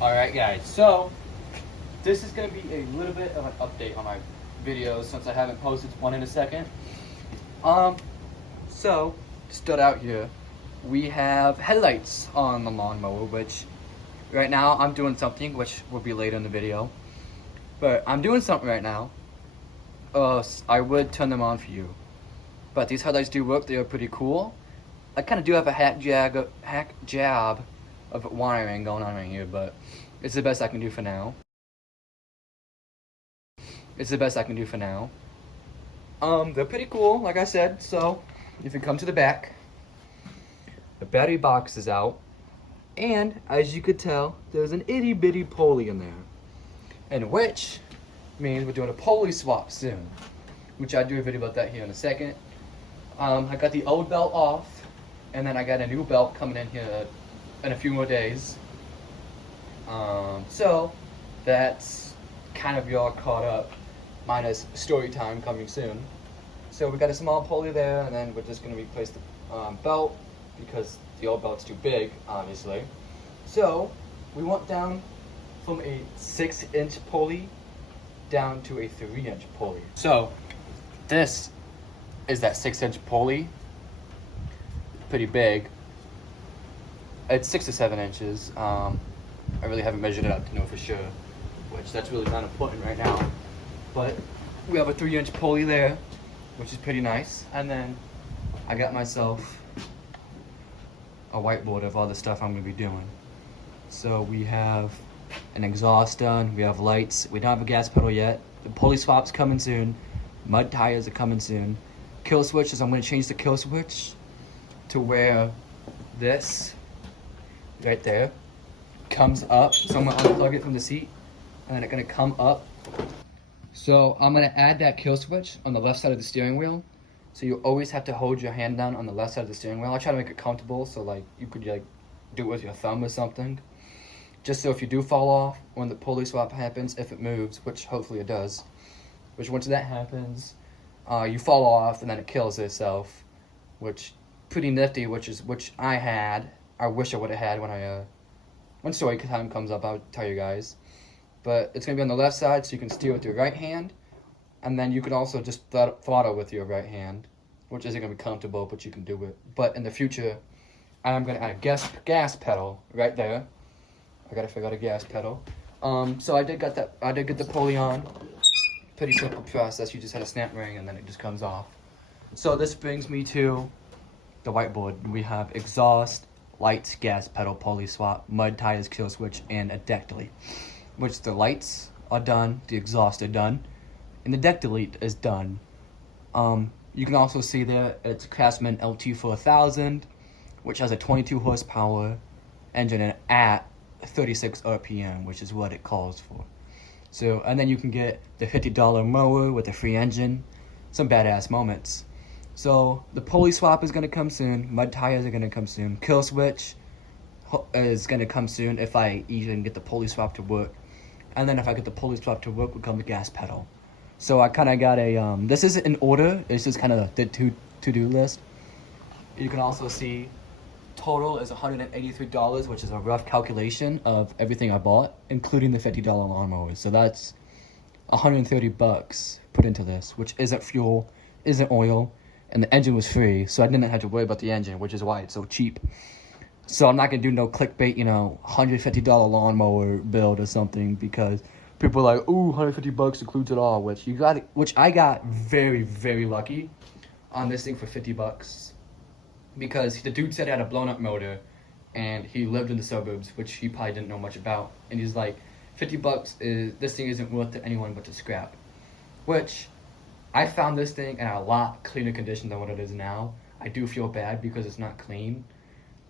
Alright guys, so this is going to be a little bit of an update on my videos since I haven't posted one in a second. So, to start out here, we have headlights on the lawnmower, which right now I'm doing something, which will be later in the video. But I'm doing something right now. I would turn them on for you. But these headlights do work, they are pretty cool. I kind of do have a hack job of wiring going on right here, but it's the best I can do for now. They're pretty cool, like I said. So if you come to the back, the battery box is out, and as you could tell, there's an itty bitty pulley in there, and which means we're doing a pulley swap soon, which I'll do a video about that here in a second. I got the old belt off, and then I got a new belt coming in here in a few more days. So that's kind of y'all caught up, minus story time coming soon. So we got a small pulley there, and then we're just going to replace the belt because the old belt's too big, obviously. So we went down from a 6-inch pulley down to a 3-inch pulley. So this is that 6-inch pulley, pretty big. It's 6 to 7 inches. I really haven't measured it out to know for sure, which that's really not important right now. But we have a 3-inch pulley there, which is pretty nice. And then I got myself a whiteboard of all the stuff I'm gonna be doing. So we have an exhaust done, we have lights, we don't have a gas pedal yet. The pulley swap's coming soon, mud tires are coming soon. Kill switches, I'm gonna change the kill switch to where this right there comes up. So I'm gonna unplug it from the seat, and then it's gonna come up. So I'm gonna add that kill switch on the left side of the steering wheel. So you always have to hold your hand down on the left side of the steering wheel. I try to make it comfortable, so like you could like do it with your thumb or something. Just so if you do fall off when the pulley swap happens, if it moves, which hopefully it does, which once that happens, you fall off and then it kills itself, which pretty nifty, which I had. I wish I would have had when story time comes up, I'll tell you guys. But it's going to be on the left side, so you can steer with your right hand. And then you can also just throttle with your right hand, which isn't going to be comfortable, but you can do it. But in the future, I am going to add a gas pedal right there. I got to figure out a gas pedal. So I did get the pulley on. Pretty simple process. You just had a snap ring, and then it just comes off. So this brings me to the whiteboard. We have exhaust, lights, gas pedal, pulley swap, mud tires, kill switch, and a deck delete. Which the lights are done, the exhaust are done, and the deck delete is done. You can also see there it's Craftsman LT4000, which has a 22 horsepower engine at 36 RPM, which is what it calls for. So, and then you can get the $50 mower with a free engine, some badass moments. So the pulley swap is going to come soon, mud tires are going to come soon, kill switch is going to come soon if I even get the pulley swap to work. And then if I get the pulley swap to work, will come the gas pedal. So I kind of got a, this isn't in order, it's just kind of the to-do list. You can also see total is $183, which is a rough calculation of everything I bought, including the $50 lawnmower. So that's $130 put into this, which isn't fuel, isn't oil, and the engine was free, so I didn't have to worry about the engine, which is why it's so cheap. So I'm not gonna do no clickbait, $150 lawnmower build or something, because people are like, ooh, $150 includes it all, which I got very, very lucky on this thing for $50, because the dude said it had a blown up motor, and he lived in the suburbs, which he probably didn't know much about, and he's like, $50 this thing isn't worth to anyone but to scrap, which I found this thing in a lot cleaner condition than what it is now. I do feel bad because it's not clean,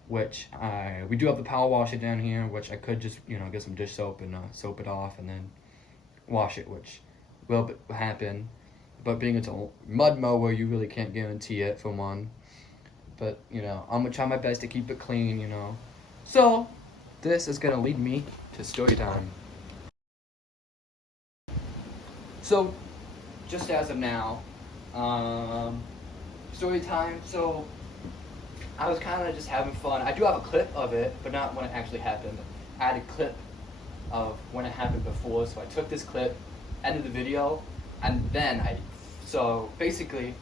which we do have the power washer down here, which I could just, get some dish soap and soap it off and then wash it, which will happen. But being it's a mud mower, you really can't guarantee it for one. But, I'm going to try my best to keep it clean, So, this is going to lead me to story time. So, just as of now, story time. So I was kind of just having fun. I do have a clip of it, but not when it actually happened. I had a clip of when it happened before. So I took this clip, ended the video, and then so basically,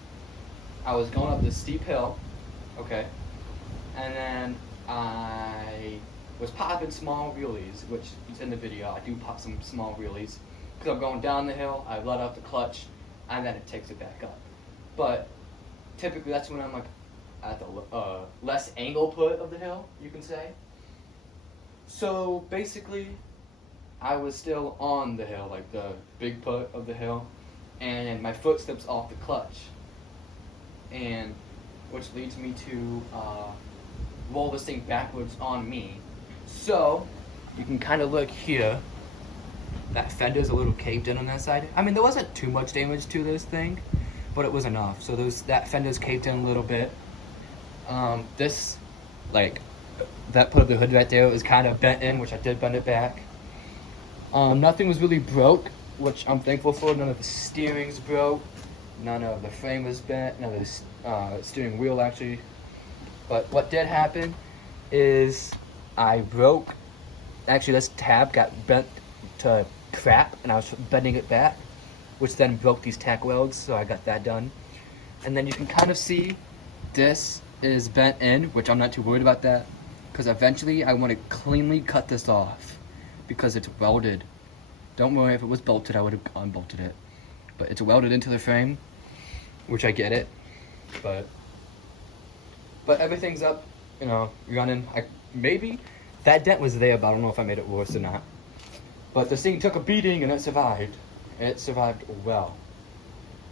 I was going up this steep hill, okay, and then I was popping small wheelies, which is in the video. I do pop some small wheelies because I'm going down the hill. I let off the clutch, and then it takes it back up. But typically, that's when I'm like at the less angle put of the hill, you can say. So basically, I was still on the hill, like the big put of the hill, and my foot slips off the clutch, and which leads me to roll this thing backwards on me. So you can kind of look here. That fender's a little caved in on that side. I mean, there wasn't too much damage to this thing, but it was enough. So that fender's caved in a little bit. This, like, that part of the hood right there was kind of bent in, which I did bend it back. Nothing was really broke, which I'm thankful for. None of the steering's broke. None of the frame was bent. None of the steering wheel, actually. But what did happen is I broke, actually this tab got bent to crap, and I was bending it back, which then broke these tack welds, so I got that done. And then you can kind of see this is bent in, which I'm not too worried about that, because eventually I want to cleanly cut this off, because it's welded. Don't worry, if it was bolted, I would have unbolted it. But it's welded into the frame, which I get it, but everything's up, you know, running. Maybe that dent was there, but I don't know if I made it worse or not. But this thing took a beating and it survived. It survived well.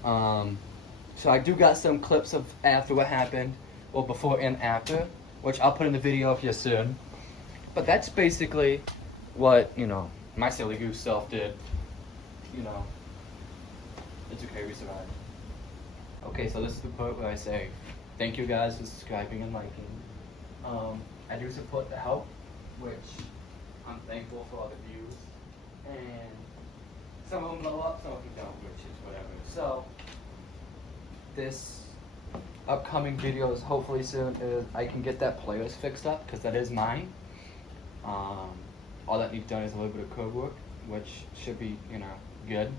So I do got some clips of after what happened, or before and after, which I'll put in the video here soon. But that's basically what, you know, my silly goose self did. You know, it's okay, we survived. Okay, so this is the part where I say, thank you guys for subscribing and liking. I do support the help, which I'm thankful for all the views. And some of them blow up, some of them don't, which is whatever. So, this upcoming video is hopefully soon is I can get that playlist fixed up, because that is mine. All that needs done is a little bit of code work, which should be, you know, good.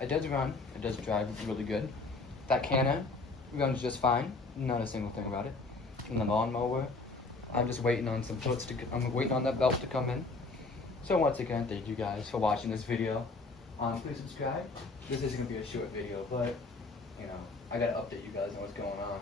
It does run, it does drive really good. That cannon runs just fine, not a single thing about it. And the lawnmower, I'm just waiting on some parts I'm waiting on that belt to come in. So once again, thank you guys for watching this video. Please subscribe. This isn't gonna be a short video, but you know, I gotta update you guys on what's going on.